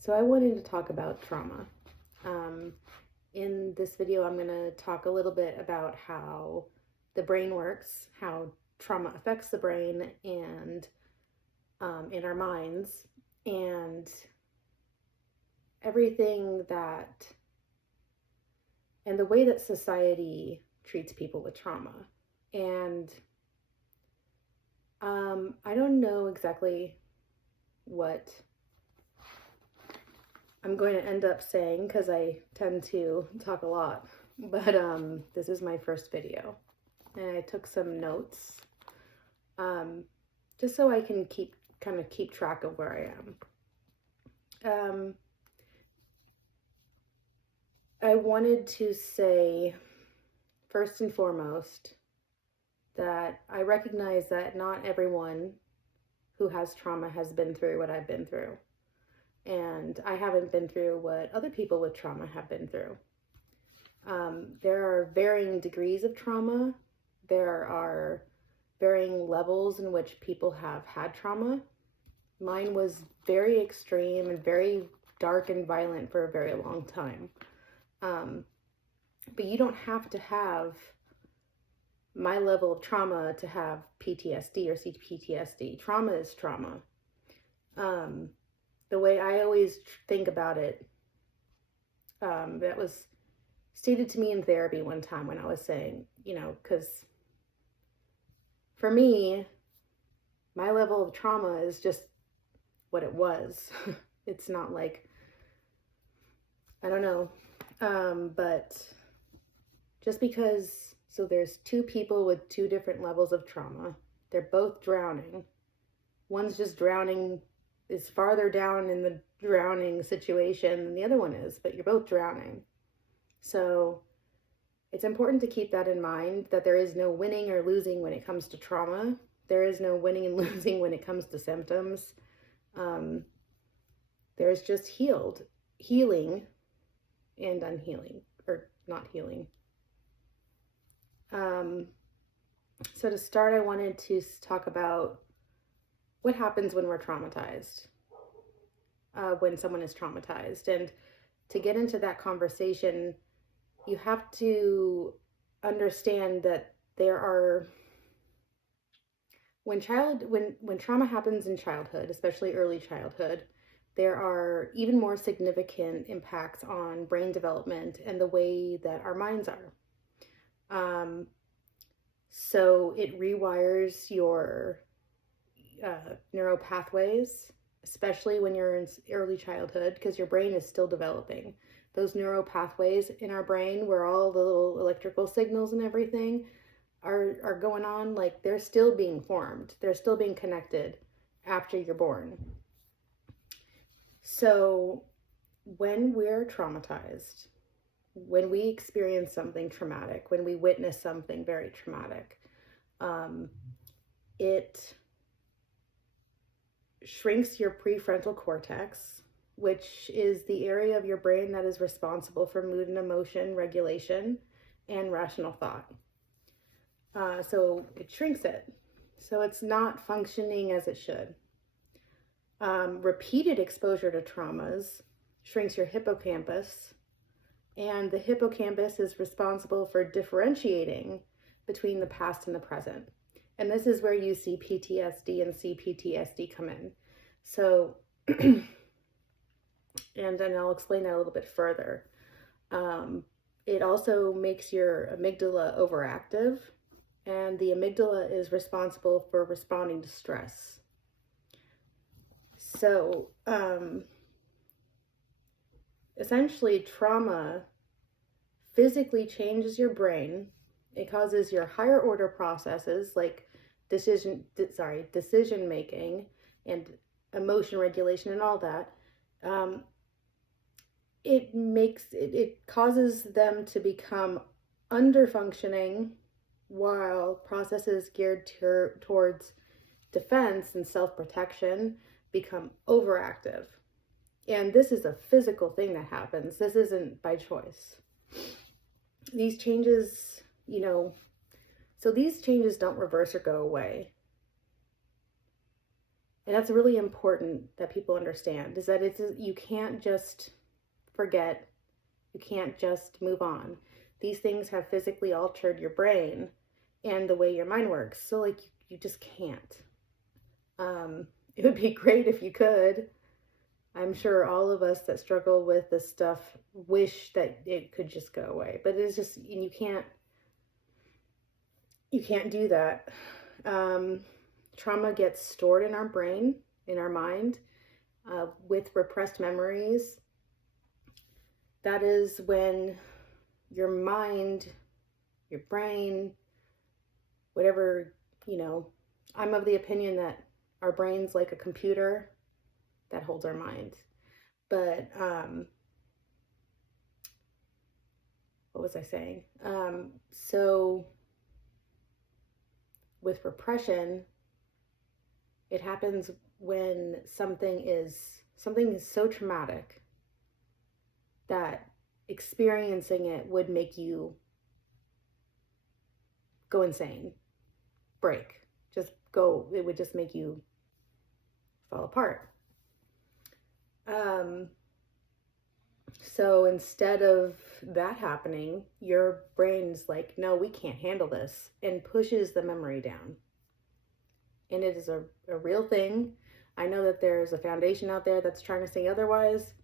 So I wanted to talk about trauma. In this video, I'm going to talk a little bit about how the brain works, how trauma affects the brain and in our minds, and everything that, and the way that society treats people with trauma. And I don't know exactly what I'm going to end up saying because I tend to talk a lot, but this is my first video and I took some notes just so I can keep track of where I am. I wanted to say first and foremost that I recognize that not everyone who has trauma has been through what I've been through. And I haven't been through what other people with trauma have been through. There are varying degrees of trauma. There are varying levels in which people have had trauma. Mine was very extreme and very dark and violent for a very long time. But you don't have to have my level of trauma to have PTSD or CPTSD. Trauma is trauma. The way I always think about it, that was stated to me in therapy one time when I was saying, because for me, my level of trauma is just what it was. It's not like, I don't know, but just because, so there's two people with two different levels of trauma. They're both drowning. One's just drowning, is farther down in the drowning situation than the other one is, but you're both drowning. So it's important to keep that in mind, that there is no winning or losing when it comes to trauma. There is no winning and losing when it comes to symptoms. There's just healing, and unhealing, or not healing. So to start, I wanted to talk about what happens when we're traumatized, when someone is traumatized. And to get into that conversation, you have to understand that there are, when trauma happens in childhood, especially early childhood, there are even more significant impacts on brain development and the way that our minds are. So it rewires your neural pathways, especially when you're in early childhood, because your brain is still developing. Those neural pathways in our brain, where all the little electrical signals and everything are going on, like they're still being formed. They're still being connected after you're born. So when we're traumatized, when we experience something traumatic, when we witness something very traumatic, it shrinks your prefrontal cortex, which is the area of your brain that is responsible for mood and emotion regulation and rational thought. So it shrinks it. So it's not functioning as it should. Repeated exposure to traumas shrinks your hippocampus, and the hippocampus is responsible for differentiating between the past and the present. And this is where you see PTSD and CPTSD come in. So, and I'll explain that a little bit further. It also makes your amygdala overactive, and the amygdala is responsible for responding to stress. So, essentially, trauma physically changes your brain. It causes your higher order processes like decision making and emotion regulation and all that. It causes them to become under functioning, while processes geared towards defense and self-protection become overactive. And this is a physical thing that happens. This isn't by choice. These changes, so these changes don't reverse or go away. And that's really important that people understand, is that you can't just forget, you can't just move on. These things have physically altered your brain and the way your mind works. So like you just can't. It would be great if you could. I'm sure all of us that struggle with this stuff wish that it could just go away, but it's just, and you can't do that. Trauma gets stored in our brain, in our mind, with repressed memories. That is when your mind, your brain, whatever, I'm of the opinion that our brain's like a computer that holds our mind. But what was I saying? So with repression, it happens when something is so traumatic that experiencing it would make you go insane, break, it would just make you fall apart. So instead of that happening, your brain's like, no, we can't handle this, and pushes the memory down. And it is a real thing. I know that there's a foundation out there that's trying to say otherwise.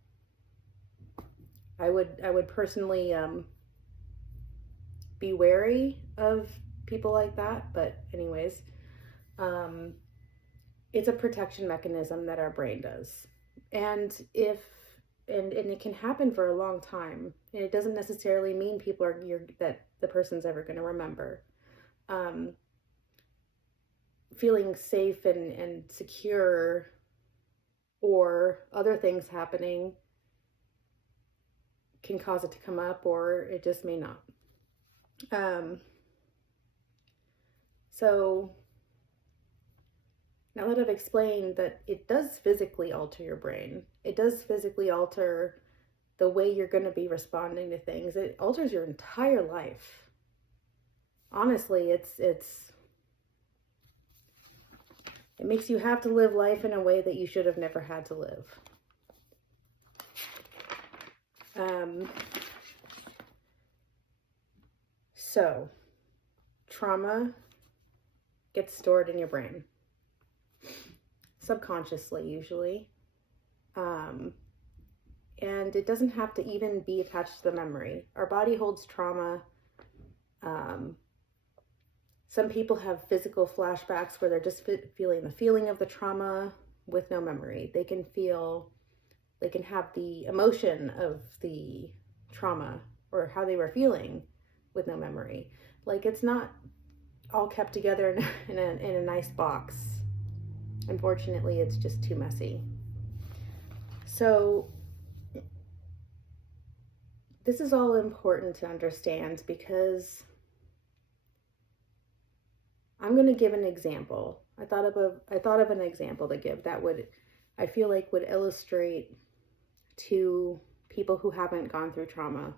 I would personally be wary of people like that, but anyways, it's a protection mechanism that our brain does. And it can happen for a long time, and it doesn't necessarily mean that the person's ever going to remember. Feeling safe and secure, or other things happening, can cause it to come up, or it just may not. So now that I've explained that it does physically alter your brain, it does physically alter the way you're going to be responding to things. It alters your entire life. Honestly, it makes you have to live life in a way that you should have never had to live. So, trauma gets stored in your brain. Subconsciously, usually. And it doesn't have to even be attached to the memory. Our body holds trauma. Some people have physical flashbacks where they're just feeling the feeling of the trauma with no memory. They can have the emotion of the trauma or how they were feeling with no memory. Like, it's not all kept together in a nice box. Unfortunately, it's just too messy. So this is all important to understand, because I'm going to give an example. I thought of an example to give that I feel like would illustrate to people who haven't gone through trauma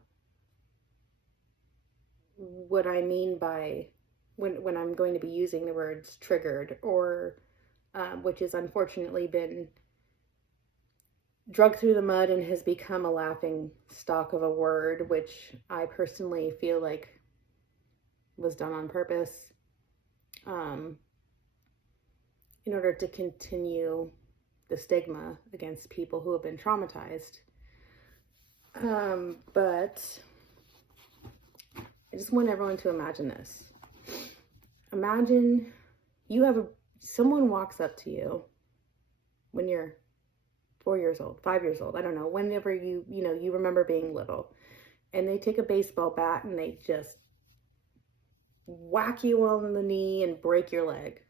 what I mean by when I'm going to be using the words triggered, or which has unfortunately been dragged through the mud and has become a laughing stock of a word, which I personally feel like was done on purpose, in order to continue the stigma against people who have been traumatized. But I just want everyone to imagine this. Imagine someone walks up to you when you're 4 years old, 5 years old, I don't know, whenever you remember being little, and they take a baseball bat and they just whack you on the knee and break your leg.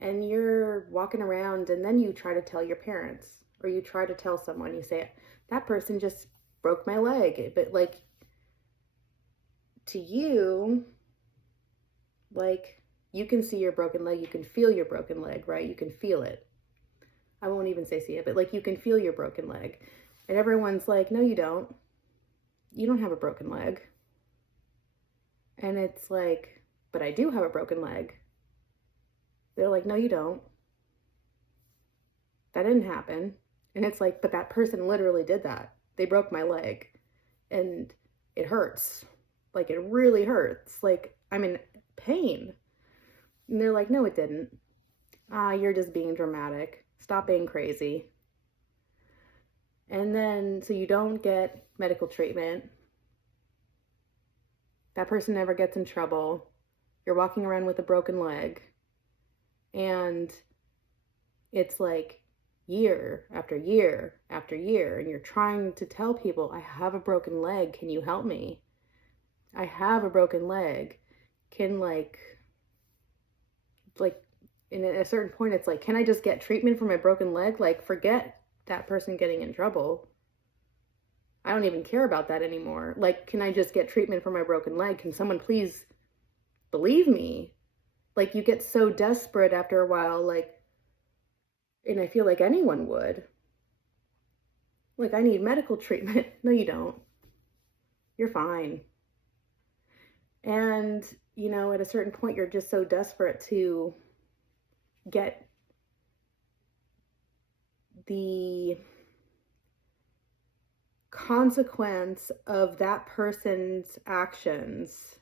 And you're walking around, and then you try to tell your parents, or you try to tell someone, you say, that person just broke my leg. But like, to you, like, you can see your broken leg, you can feel your broken leg, right? You can feel it. I won't even say see it, but like, you can feel your broken leg. And everyone's like, no, you don't. You don't have a broken leg. And it's like, but I do have a broken leg. They're like, no, you don't. that didn't happen. And it's like, but that person literally did that. They broke my leg and it hurts. Like, it really hurts. Like, I'm in pain. And they're like, no, it didn't. You're just being dramatic. Stop being crazy. And then, so you don't get medical treatment. That person never gets in trouble. You're walking around with a broken leg. And it's like year after year after year. And you're trying to tell people, I have a broken leg. Can you help me? I have a broken leg. Can like in a certain point, it's like, can I just get treatment for my broken leg? Like, forget that person getting in trouble. I don't even care about that anymore. Like, can I just get treatment for my broken leg? Can someone please believe me? Like, you get so desperate after a while, like, and I feel like anyone would. Like, I need medical treatment. No, you don't. You're fine. And, you know, at a certain point, you're just so desperate to get the consequence of that person's actions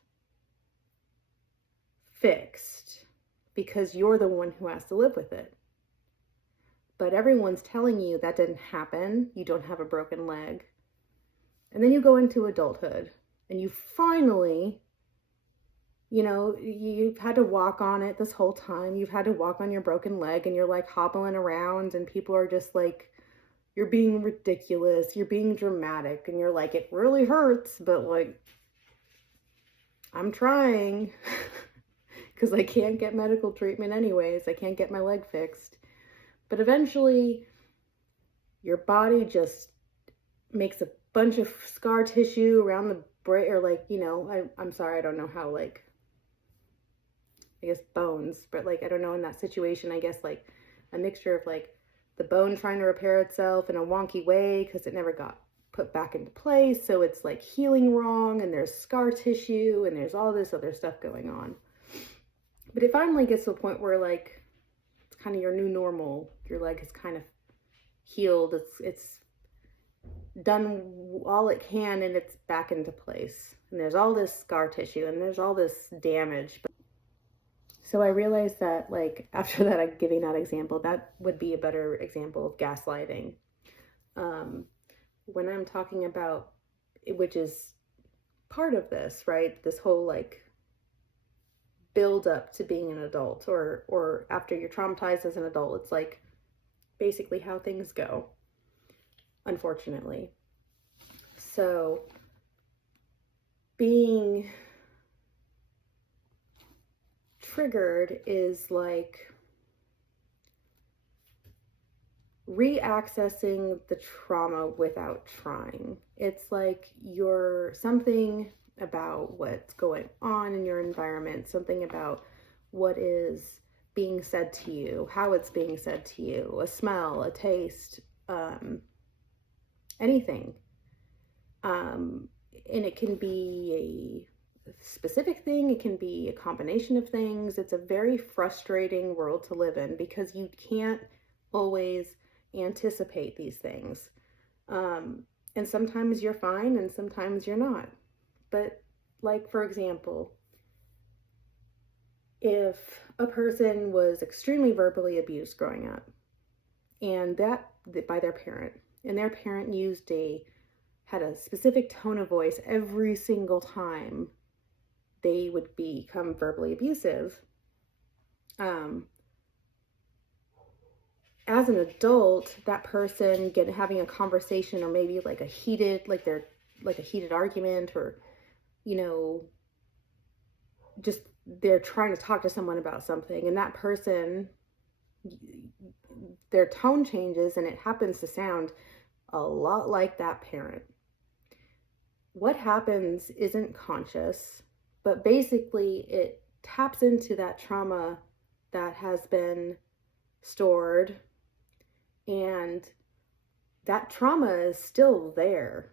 fixed because you're the one who has to live with it. But everyone's telling you that didn't happen. You don't have a broken leg. And then you go into adulthood and you finally, you know, you've had to walk on it this whole time. You've had to walk on your broken leg and you're like hobbling around and people are just like, you're being ridiculous. You're being dramatic. And you're like, it really hurts, but like, I'm trying because I can't get medical treatment anyways. I can't get my leg fixed. But eventually your body just makes a bunch of scar tissue around the brain, or like, you know, I'm sorry, I don't know how, like, I guess bones, but like, I don't know, in that situation, I guess like a mixture of like the bone trying to repair itself in a wonky way because it never got put back into place. So it's like healing wrong and there's scar tissue and there's all this other stuff going on. But it finally gets to a point where like, it's kind of your new normal. Your leg is kind of healed. It's done all it can and it's back into place. And there's all this scar tissue and there's all this damage. So I realized that, like, after that, I'm giving that example, that would be a better example of gaslighting. When I'm talking about, which is part of this, right? This whole like build up to being an adult, or after you're traumatized as an adult, it's like basically how things go, unfortunately. So being triggered is like re-accessing the trauma without trying. It's like you're something about what's going on in your environment, something about what is being said to you, how it's being said to you, a smell, a taste, anything. And it can be a specific thing, it can be a combination of things. It's a very frustrating world to live in because you can't always anticipate these things. And sometimes you're fine and sometimes you're not. But like, for example, if a person was extremely verbally abused growing up and that by their parent, and their parent had a specific tone of voice every single time they would become verbally abusive, as an adult, that person having a conversation, or maybe like a heated argument, or, you know, just they're trying to talk to someone about something, and that person, their tone changes and it happens to sound a lot like that parent. What happens isn't conscious, but basically it taps into that trauma that has been stored, and that trauma is still there,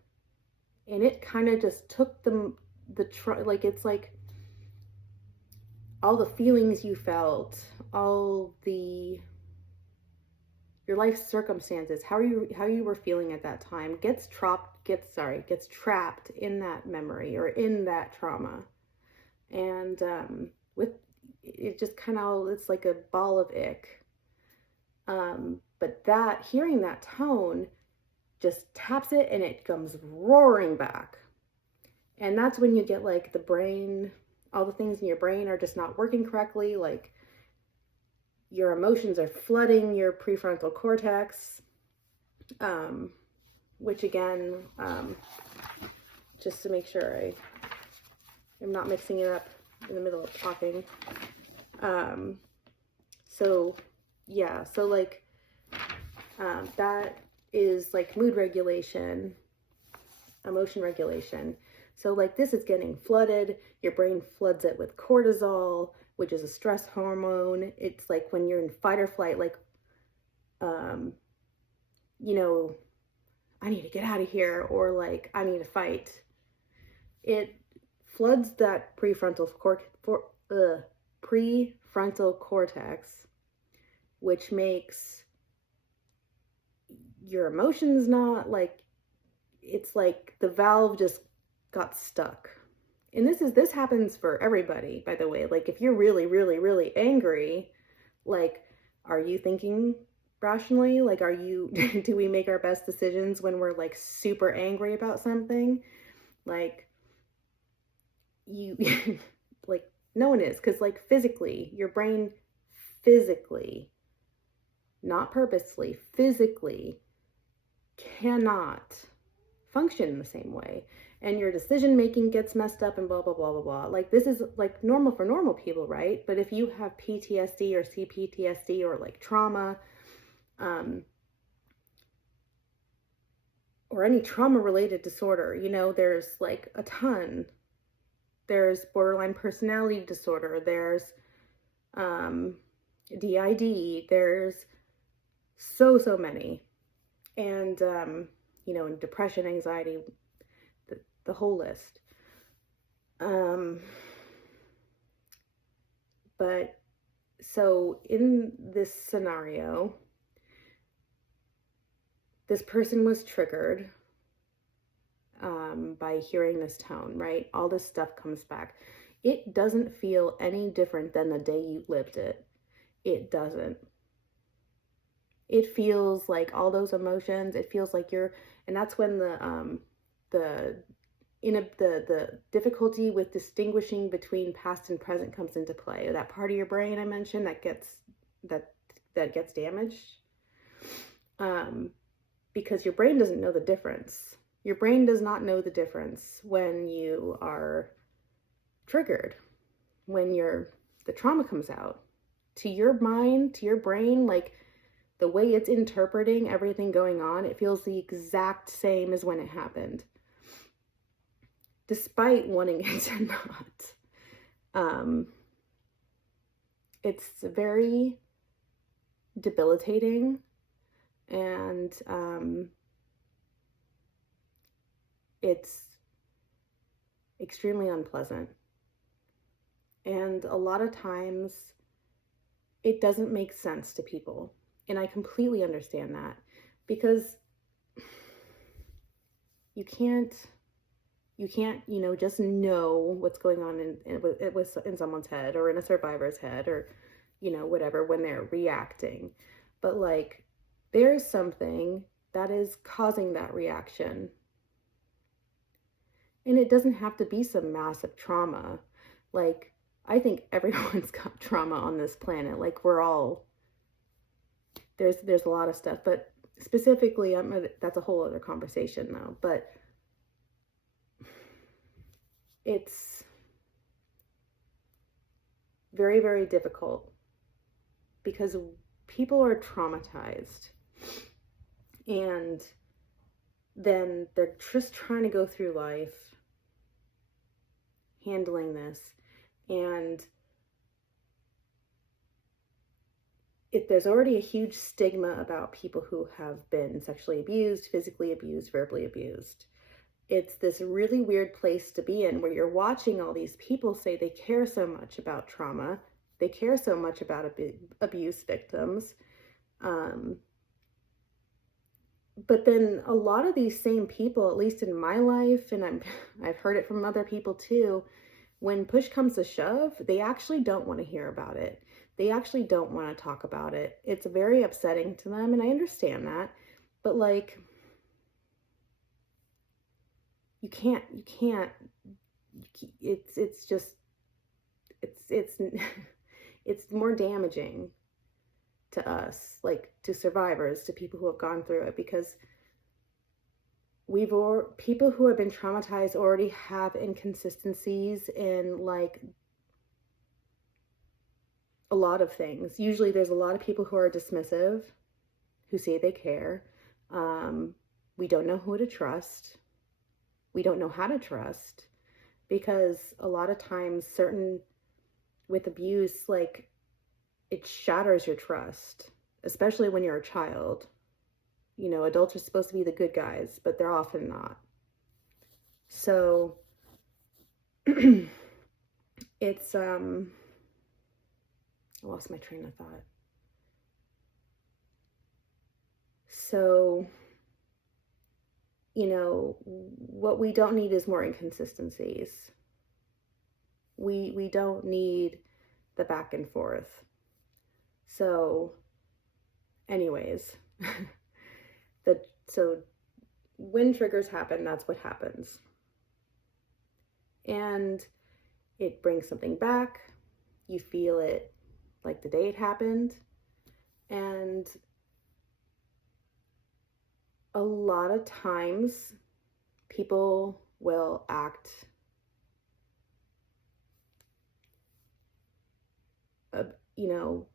and it kind of just took like, it's like all the feelings you felt, all the your life circumstances, how you were feeling at that time, gets trapped in that memory or in that trauma. And with it just kind of, it's like a ball of ick. But that, hearing that tone just taps it and it comes roaring back. And that's when you get like the brain, all the things in your brain are just not working correctly. Like your emotions are flooding your prefrontal cortex, which again, just to make sure I am not mixing it up in the middle of talking. So yeah, so like, that is like mood regulation, emotion regulation. So like this is getting flooded, your brain floods it with cortisol, which is a stress hormone. It's like when you're in fight or flight, like, you know, I need to get out of here, or like, I need to fight. It floods that prefrontal cortex, which makes your emotions not like, it's like the valve just got stuck. And this happens for everybody, by the way. Like if you're really, really, really angry, like, are you thinking rationally? Like, do we make our best decisions when we're like super angry about something? Like like no one is, because like physically, your brain physically, not purposely, physically cannot function in the same way. And your decision making gets messed up and blah, blah, blah, blah, blah. Like this is like normal for normal people, right? But if you have PTSD or CPTSD or like trauma, or any trauma related disorder, you know, there's like a ton. There's borderline personality disorder, there's DID, there's so many. And, you know, and depression, anxiety, the whole list. But so in this scenario, this person was triggered by hearing this tone, right? All this stuff comes back. It doesn't feel any different than the day you lived it. It doesn't. It feels like all those emotions, it feels like and that's when the difficulty with distinguishing between past and present comes into play. That part of your brain I mentioned that gets damaged, because your brain doesn't know the difference. Your brain does not know the difference when you are triggered, when the trauma comes out. To your mind, to your brain, like the way it's interpreting everything going on, it feels the exact same as when it happened, despite wanting it to not. It's very debilitating, and it's extremely unpleasant. And a lot of times it doesn't make sense to people. And I completely understand that, because you can't, you know, just know what's going on in someone's head or in a survivor's head or, you know, whatever, when they're reacting. But like, there's something that is causing that reaction. And it doesn't have to be some massive trauma. Like, I think everyone's got trauma on this planet. Like, we're all, there's a lot of stuff, but specifically, that's a whole other conversation though. But it's very, very difficult because people are traumatized, and then they're just trying to go through life handling this. And if there's already a huge stigma about people who have been sexually abused, physically abused, verbally abused, it's this really weird place to be in, where you're watching all these people say they care so much about trauma, they care so much about abuse victims, But then a lot of these same people, at least in my life, and I've heard it from other people too, when push comes to shove, they actually don't want to hear about it. They actually don't want to talk about it. It's very upsetting to them, and I understand that. But like, you can't, it's just, it's, it's more damaging to us, like to survivors, to people who have gone through it, because people who have been traumatized already have inconsistencies in like a lot of things. Usually there's a lot of people who are dismissive, who say they care. We don't know who to trust. We don't know how to trust, because a lot of times with abuse, like it shatters your trust, especially when you're a child. You know, adults are supposed to be the good guys, but they're often not. So it's I lost my train of thought. So, you know, what we don't need is more inconsistencies. We don't need the back and forth. So, anyways, so when triggers happen, that's what happens. And it brings something back. You feel it like the day it happened. And a lot of times people will act you know,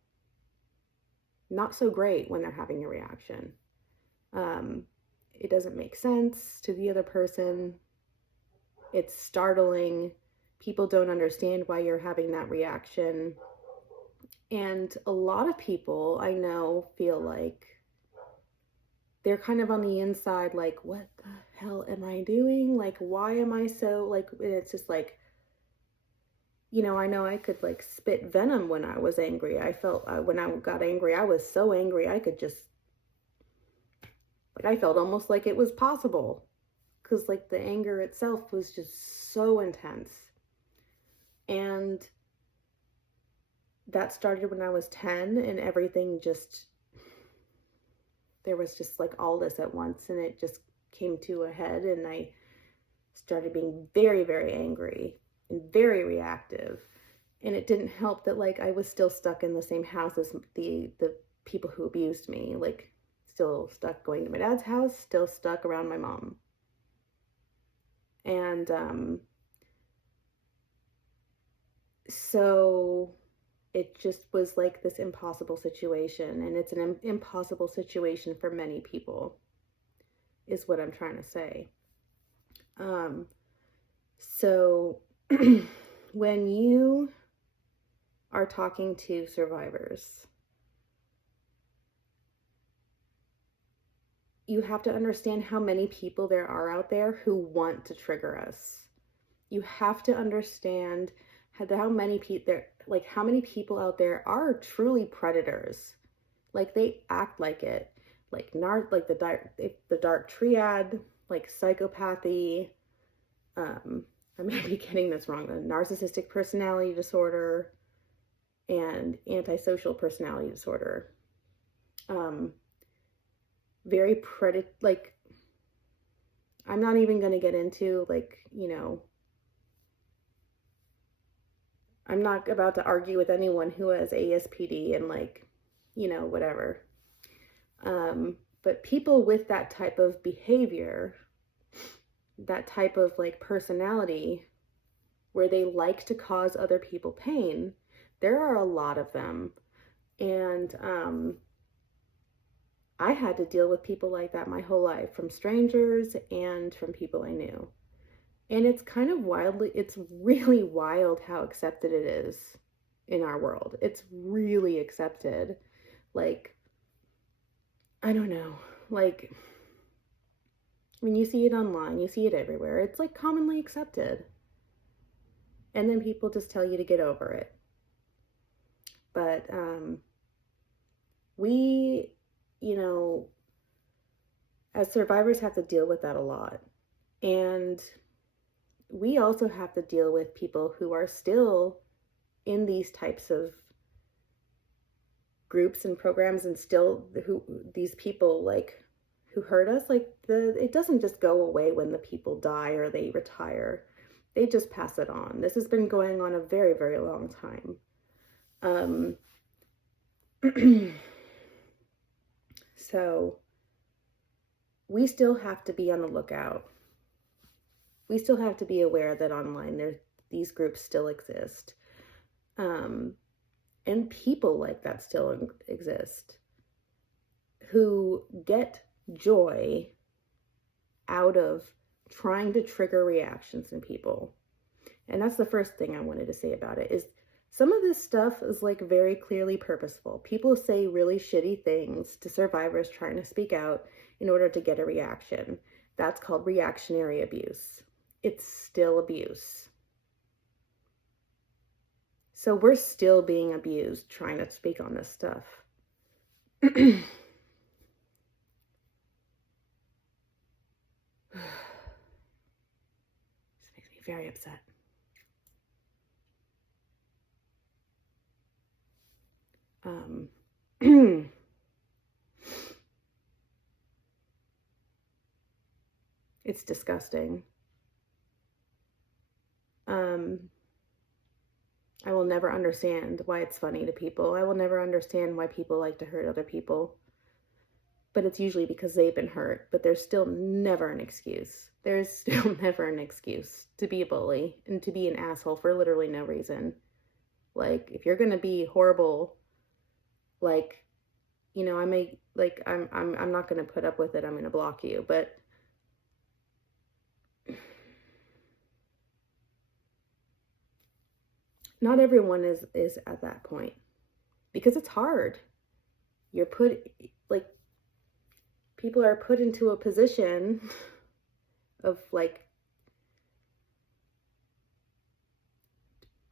not so great when they're having a reaction. It doesn't make sense to the other person. It's startling. People don't understand why you're having that reaction. And a lot of people I know feel like they're kind of on the inside, like, what the hell am I doing? Like, why am I so, like, it's just like, you know I could like spit venom when I was angry. I felt when I got angry, I was so angry, I could just, like, I felt almost like it was possible, because like the anger itself was just so intense. And that started when I was 10, and everything just, there was just like all this at once, and it just came to a head, and I started being very, very angry and very reactive. And it didn't help that like I was still stuck in the same house as the people who abused me, like still stuck going to my dad's house, still stuck around my mom. And so it just was like this impossible situation, and it's an impossible situation for many people, is what I'm trying to say. So when you are talking to survivors, you have to understand how many people there are out there who want to trigger us. You have to understand how many people out there are truly predators. Like they act like it, like the dark triad, like psychopathy. I may be getting this wrong. Narcissistic personality disorder and antisocial personality disorder. Very like, I'm not even going to get into like, I'm not about to argue with anyone who has ASPD and like, whatever. But people with that type of behavior, that type of like personality, where they like to cause other people pain, there are a lot of them. And I had to deal with people like that my whole life, from strangers and from people I knew. And it's kind of it's really wild how accepted it is in our world. It's really accepted. Like, I don't know, like, when you see it online, you see it everywhere. It's like commonly accepted. And then people just tell you to get over it. But we, as survivors, have to deal with that a lot. And we also have to deal with people who are still in these types of groups and programs, and still these people like who hurt us, like it doesn't just go away when the people die or they retire. They just pass it on. This has been going on a very, very long time. So we still have to be on the lookout. We still have to be aware that online these groups still exist. And people like that still exist who get joy out of trying to trigger reactions in people. And that's the first thing I wanted to say about it, is some of this stuff is like very clearly purposeful. People say really shitty things to survivors trying to speak out in order to get a reaction. That's called reactionary abuse. It's still abuse. So we're still being abused trying to speak on this stuff. This makes me very upset. It's disgusting. I will never understand why it's funny to people. I will never understand why people like to hurt other people. But it's usually because they've been hurt. But there's still never an excuse. There's still never an excuse to be a bully and to be an asshole for literally no reason. Like, if you're gonna be horrible, like, you know, I'm not gonna put up with it. I'm gonna block you. But not everyone is at that point, because it's hard. You're put, like, people are put into a position of, like,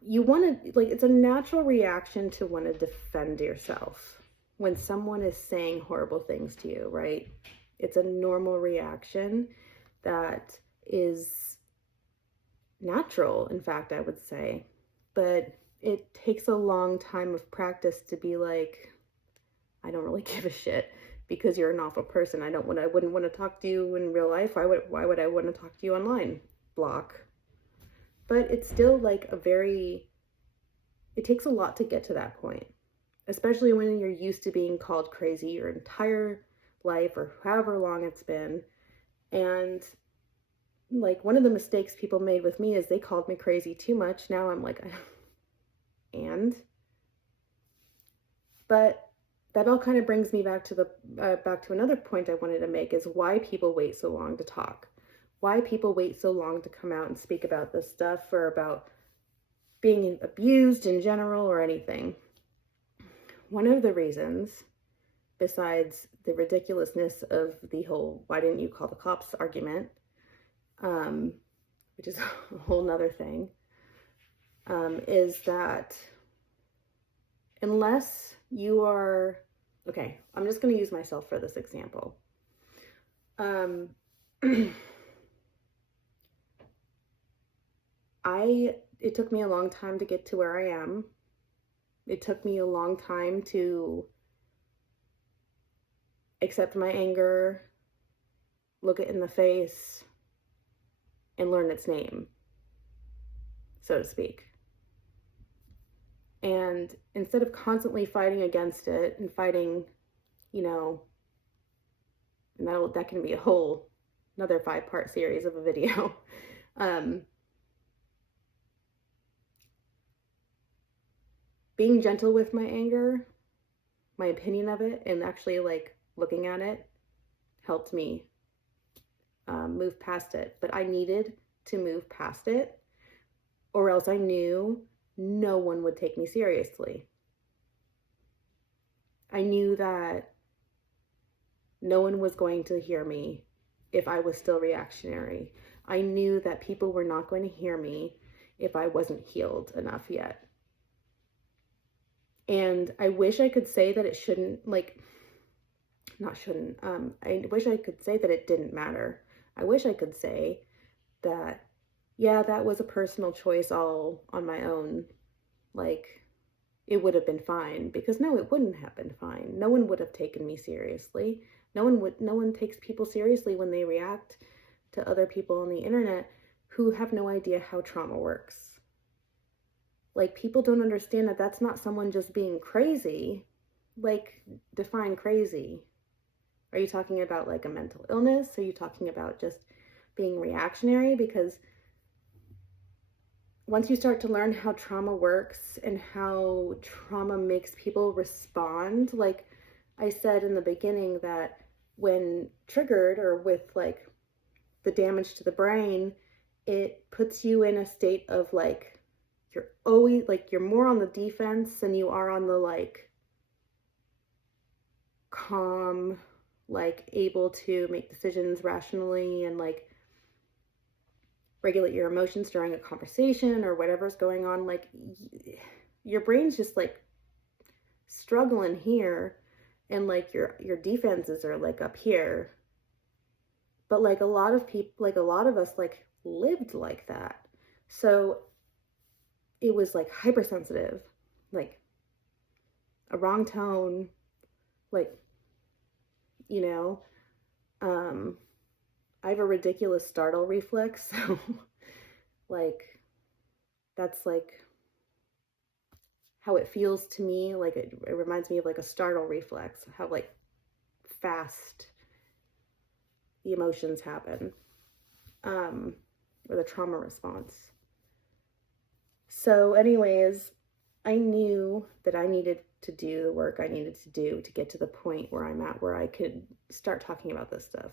you want to, like, it's a natural reaction to want to defend yourself when someone is saying horrible things to you, right? It's a normal reaction that is natural, in fact, I would say. But it takes a long time of practice to be like, I don't really give a shit because you're an awful person. I wouldn't want to talk to you in real life. Why would I want to talk to you online? Block. But it's still like it takes a lot to get to that point, especially when you're used to being called crazy your entire life or however long it's been. And like, one of the mistakes people made with me is they called me crazy too much. Now I'm like, but that all kind of brings me back to another point I wanted to make, is why people wait so long to talk. Why people wait so long to come out and speak about this stuff, or about being abused in general or anything. One of the reasons, besides the ridiculousness of the whole "why didn't you call the cops" argument, which is a whole nother thing, is that unless you are, okay, I'm just going to use myself for this example. It took me a long time to get to where I am. It took me a long time to accept my anger, look it in the face, and learn its name, so to speak. And instead of constantly fighting against it and fighting, you know, and that can be a whole another 5-part series of a video. Being gentle with my anger, my opinion of it, and actually like looking at it helped me move past it. But I needed to move past it, or else I knew no one would take me seriously. I knew that no one was going to hear me if I was still reactionary. I knew that people were not going to hear me if I wasn't healed enough yet. And I wish I could say that it shouldn't, like, not shouldn't, I wish I could say that it didn't matter. I wish I could say that, yeah, that was a personal choice all on my own. Like, it would have been fine, because no, it wouldn't have been fine. No one would have taken me seriously. No one takes people seriously when they react to other people on the internet who have no idea how trauma works. Like, people don't understand that that's not someone just being crazy. Like, define crazy. Are you talking about like a mental illness? Are you talking about just being reactionary? Because once you start to learn how trauma works and how trauma makes people respond, like I said in the beginning, that when triggered or with like the damage to the brain, it puts you in a state of like, you're always like, you're more on the defense than you are on the like calm, like able to make decisions rationally and like regulate your emotions during a conversation or whatever's going on. Like, your brain's just like struggling here, and like your defenses are like up here. But like a lot of people, like a lot of us like lived like that. So it was like hypersensitive, like a wrong tone, like, you know, I have a ridiculous startle reflex. So like, that's like how it feels to me. Like it reminds me of like a startle reflex, how like fast the emotions happen, or the trauma response. So anyways, I knew that I needed to do the work I needed to do to get to the point where I'm at, where I could start talking about this stuff.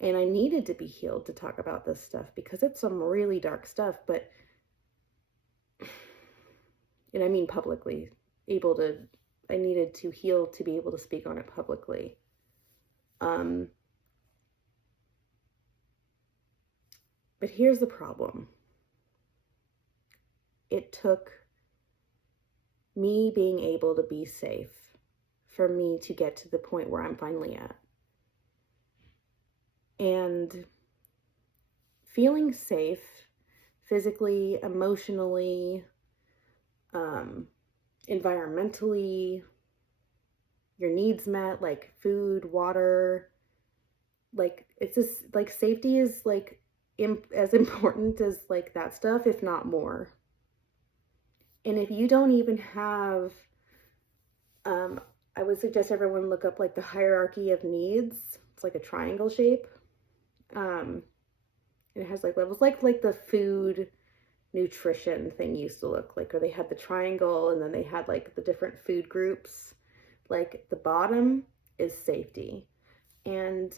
And I needed to be healed to talk about this stuff, because it's some really dark stuff, but, and I mean publicly, I needed to heal to be able to speak on it publicly. But here's the problem. It took me being able to be safe for me to get to the point where I'm finally at. And feeling safe physically, emotionally, environmentally, your needs met, like food, water, like it's just like safety is like as important as like that stuff, if not more. And if you don't even have, I would suggest everyone look up like the hierarchy of needs. It's like a triangle shape. And it has like levels, like the food nutrition thing used to look like, or they had the triangle and then they had like the different food groups. Like the bottom is safety. And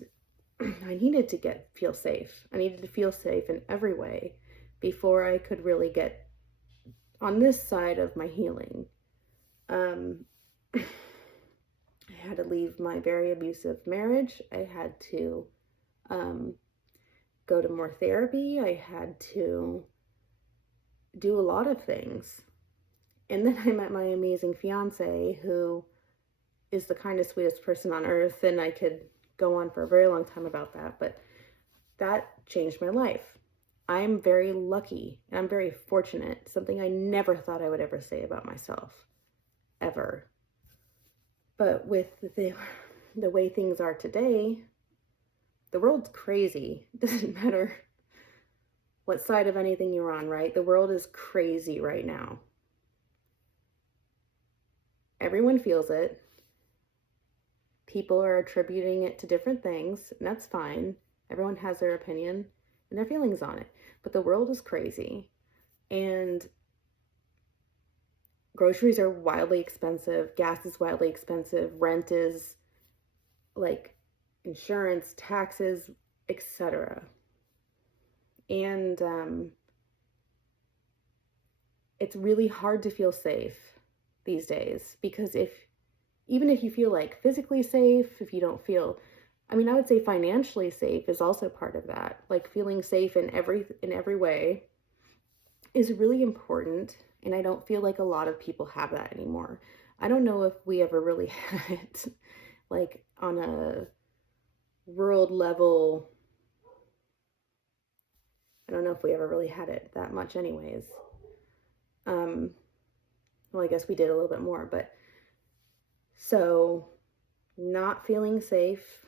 I needed to feel safe. I needed to feel safe in every way before I could really get on this side of my healing. I had to leave my very abusive marriage. I had to go to more therapy. I had to do a lot of things. And then I met my amazing fiance, who is the kindest, sweetest person on earth. And I could go on for a very long time about that, but that changed my life. I'm very lucky and I'm very fortunate, something I never thought I would ever say about myself, ever. But with the way things are today, the world's crazy. It doesn't matter what side of anything you're on, right? The world is crazy right now. Everyone feels it. People are attributing it to different things, and that's fine. Everyone has their opinion and their feelings on it. But the world is crazy. And groceries are wildly expensive. Gas is wildly expensive. Rent is like insurance, taxes, etc. And it's really hard to feel safe these days, because even if you feel like physically safe, if you don't feel, I mean, I would say financially safe is also part of that. Like feeling safe in every way is really important. And I don't feel like a lot of people have that anymore. I don't know if we ever really had it. Like, on a world level, I don't know if we ever really had it that much anyways. Well, I guess we did a little bit more, but so not feeling safe,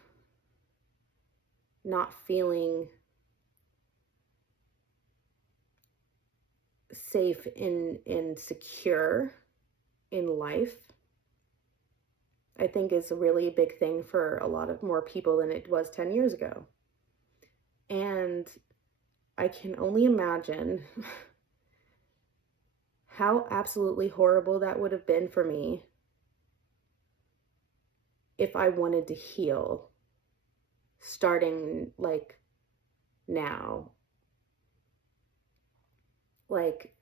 not feeling safe and secure in life, I think is a really big thing for a lot of more people than it was 10 years ago. And I can only imagine how absolutely horrible that would have been for me if I wanted to heal starting like now. Like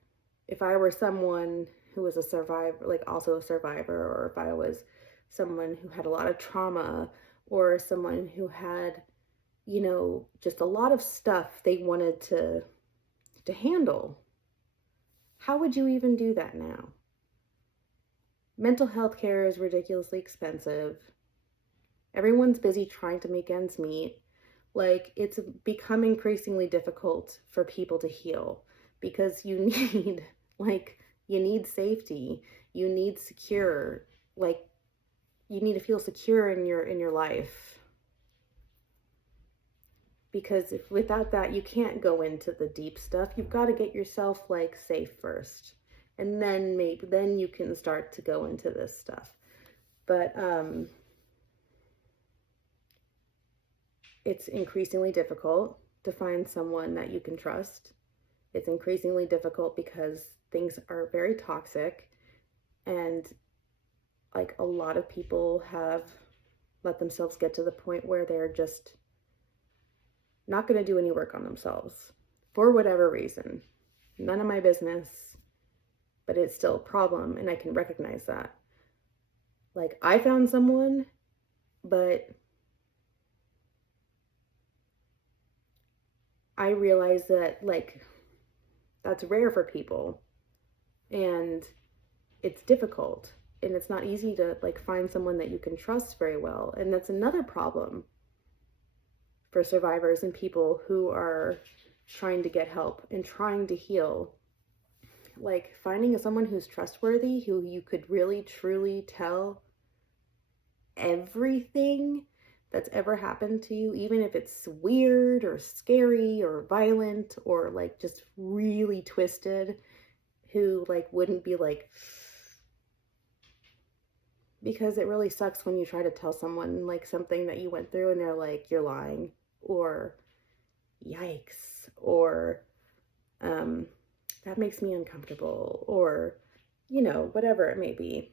if I were someone who was a survivor, like also a survivor, or if I was someone who had a lot of trauma, or someone who had, you know, just a lot of stuff they wanted to handle, how would you even do that now? Mental health care is ridiculously expensive. Everyone's busy trying to make ends meet. Like, it's become increasingly difficult for people to heal because you need, like, you need safety, you need secure, like, you need to feel secure in your life. Because if without that, you can't go into the deep stuff. You've got to get yourself like safe first, and then then you can start to go into this stuff. But it's increasingly difficult to find someone that you can trust. It's increasingly difficult because things are very toxic, and like a lot of people have let themselves get to the point where they're just not going to do any work on themselves for whatever reason. None of my business, but it's still a problem, and I can recognize that. Like, I found someone, but I realize that, like, that's rare for people, and it's difficult, and it's not easy to, like, find someone that you can trust very well, and that's another problem for survivors and people who are trying to get help and trying to heal. Like, finding someone who's trustworthy, who you could really truly tell everything that's ever happened to you, even if it's weird or scary or violent or like just really twisted, who like wouldn't be like, because it really sucks when you try to tell someone like something that you went through and they're like, you're lying, or yikes, or that makes me uncomfortable, or, you know, whatever it may be.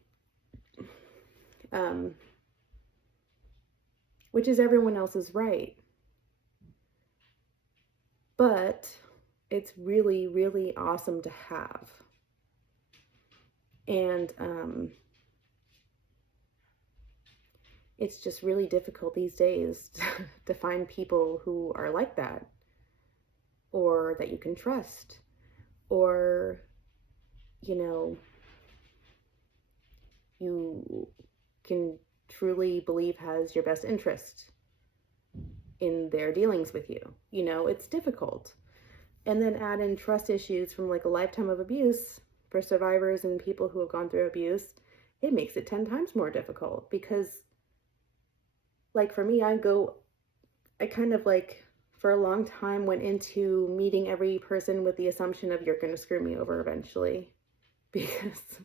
Which is everyone else's right. But it's really, really awesome to have. And it's just really difficult these days to find people who are like that, or that you can trust, or, you know, you can truly believe has your best interest in their dealings with you. You know, it's difficult. And then add in trust issues from like a lifetime of abuse for survivors and people who have gone through abuse. It makes it 10 times more difficult because, like, for me, I kind of like for a long time went into meeting every person with the assumption of you're going to screw me over eventually, because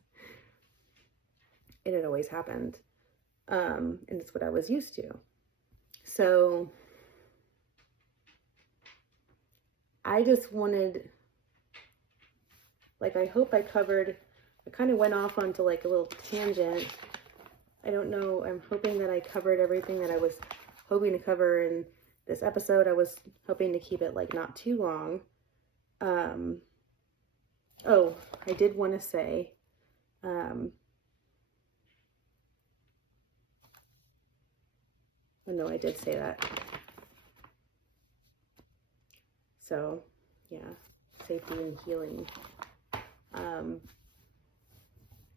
it had always happened. And it's what I was used to. So I just wanted, like, I hope I kind of went off onto like a little tangent. I don't know. I'm hoping that I covered everything that I was hoping to cover in this episode. I was hoping to keep it like not too long. Oh, I did want to say, oh no, I did say that. So yeah, safety and healing.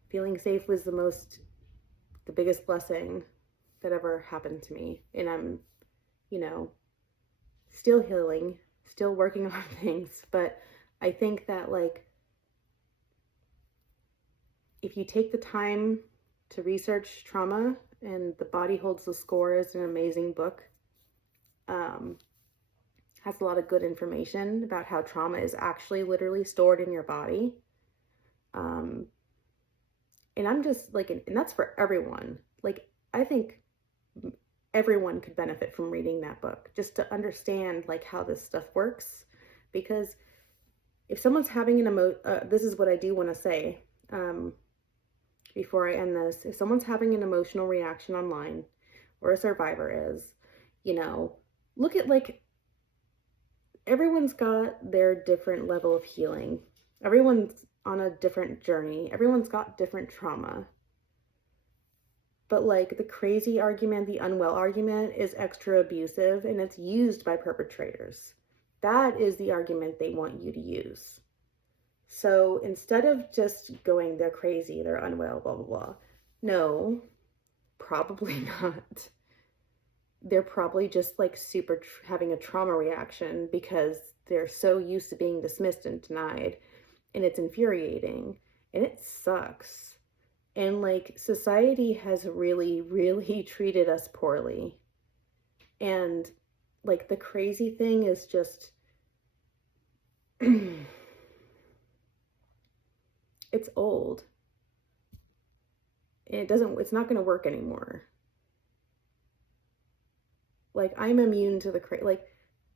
Feeling safe was the biggest blessing that ever happened to me. And I'm, you know, still healing, still working on things. But I think that, like, if you take the time to research trauma, and The Body Holds the Score is an amazing book, has a lot of good information about how trauma is actually literally stored in your body. And I'm just like, and that's for everyone. Like, I think everyone could benefit from reading that book, just to understand like how this stuff works. Because if someone's having an this is what I do want to say, before I end this. If someone's having an emotional reaction online, or a survivor is, you know, look at, like, everyone's got their different level of healing. Everyone's on a different journey. Everyone's got different trauma. But, like, the crazy argument, the unwell argument is extra abusive, and it's used by perpetrators. That is the argument they want you to use. So instead of just going, they're crazy, they're unwell, blah, blah, blah. No, probably not. They're probably just like super having a trauma reaction because they're so used to being dismissed and denied. And it's infuriating. And it sucks. And like, society has really, really treated us poorly. And like, the crazy thing is just... it's old. And it's not going to work anymore. Like, I'm immune to the like,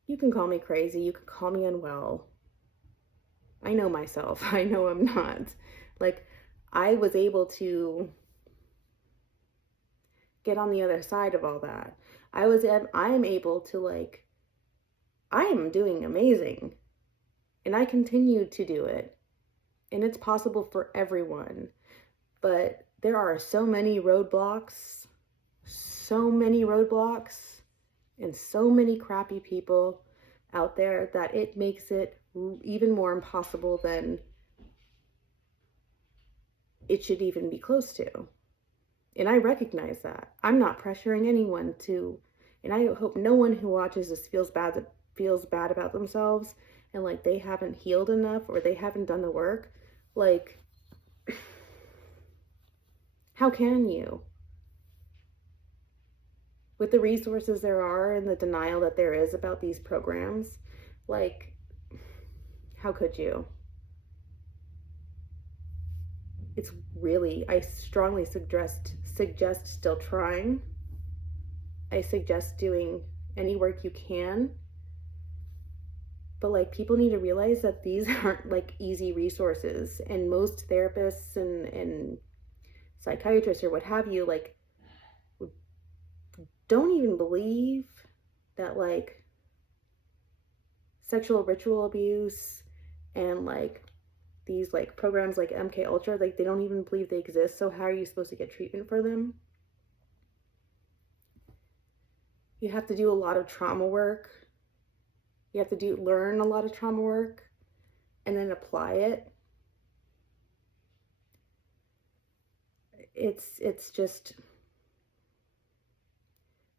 you can call me crazy, you can call me unwell. I know myself. I know I'm not. Like, I was able to get on the other side of all that. I am able to, like, I am doing amazing. And I continue to do it. And it's possible for everyone. But there are so many roadblocks, and so many crappy people out there that it makes it even more impossible than it should even be close to. And I recognize that. I'm not pressuring anyone to, and I hope no one who watches this feels bad about themselves, and like they haven't healed enough, or they haven't done the work. Like, how can you? With the resources there are, and the denial that there is about these programs, like, how could you? It's really, I strongly suggest still trying. I suggest doing any work you can. But like, people need to realize that these aren't like easy resources, and most therapists and psychiatrists or what have you, like, don't even believe that like sexual ritual abuse and like these like programs like MK Ultra, like, they don't even believe they exist. So how are you supposed to get treatment for them? You have to do a lot of trauma work. You have to learn a lot of trauma work and then apply it. It's just,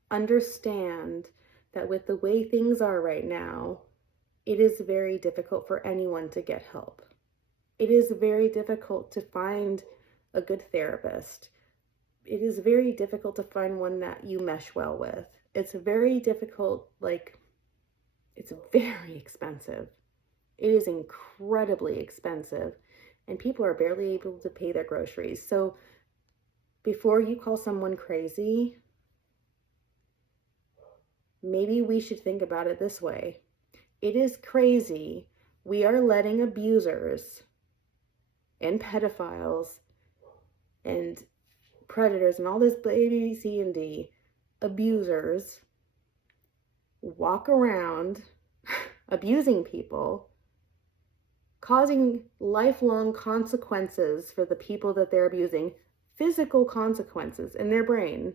understand that with the way things are right now, it is very difficult for anyone to get help. It is very difficult to find a good therapist. It is very difficult to find one that you mesh well with. It's very difficult, like, it's very expensive. It is incredibly expensive, and people are barely able to pay their groceries. So before you call someone crazy, maybe we should think about it this way. It is crazy. We are letting abusers and pedophiles and predators and all this A, B, C, and D, abusers, walk around abusing people, causing lifelong consequences for the people that they're abusing, physical consequences in their brain.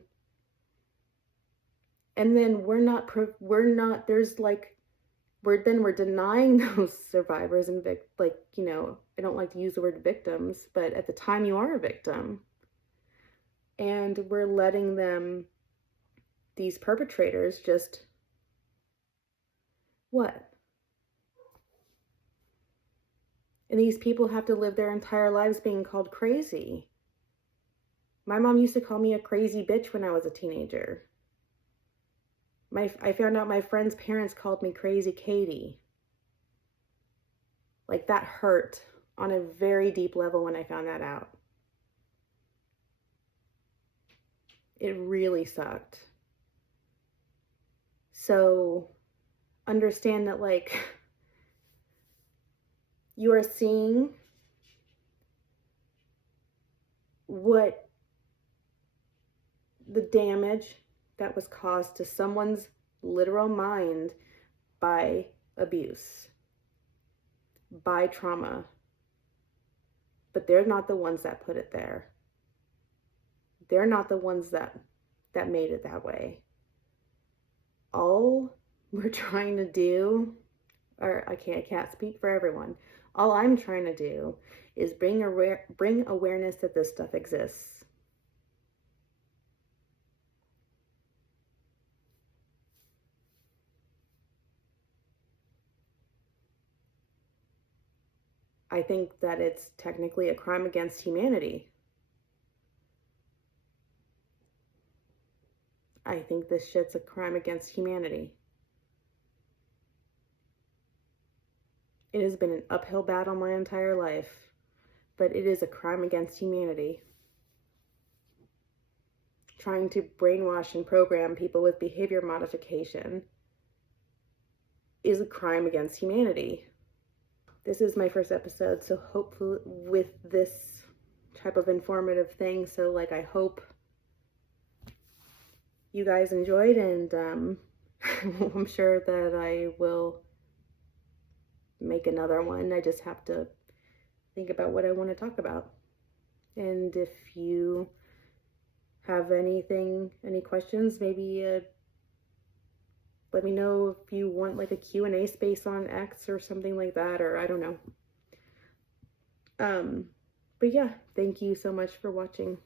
And then we're denying those survivors and like, you know, I don't like to use the word victims, but at the time you are a victim, and we're letting them these perpetrators just, what? And these people have to live their entire lives being called crazy. My mom used to call me a crazy bitch when I was a teenager. I found out my friend's parents called me Crazy Katie. Like, that hurt on a very deep level when I found that out. It really sucked. So understand that, like, you are seeing what the damage that was caused to someone's literal mind by abuse, by trauma. But they're not the ones that put it there. They're not the ones that made it that way. All we're trying to do, or I can't speak for everyone. All I'm trying to do is bring awareness that this stuff exists. I think that it's technically a crime against humanity. I think this shit's a crime against humanity. It has been an uphill battle my entire life, but it is a crime against humanity. Trying to brainwash and program people with behavior modification is a crime against humanity. This is my first episode, so hopefully with this type of informative thing, so like I hope you guys enjoyed, and I'm sure that I will make another one. I just have to think about what I want to talk about. And if you have any questions, maybe let me know if you want like a Q&A space on X or something like that, or I don't know. But yeah, thank you so much for watching.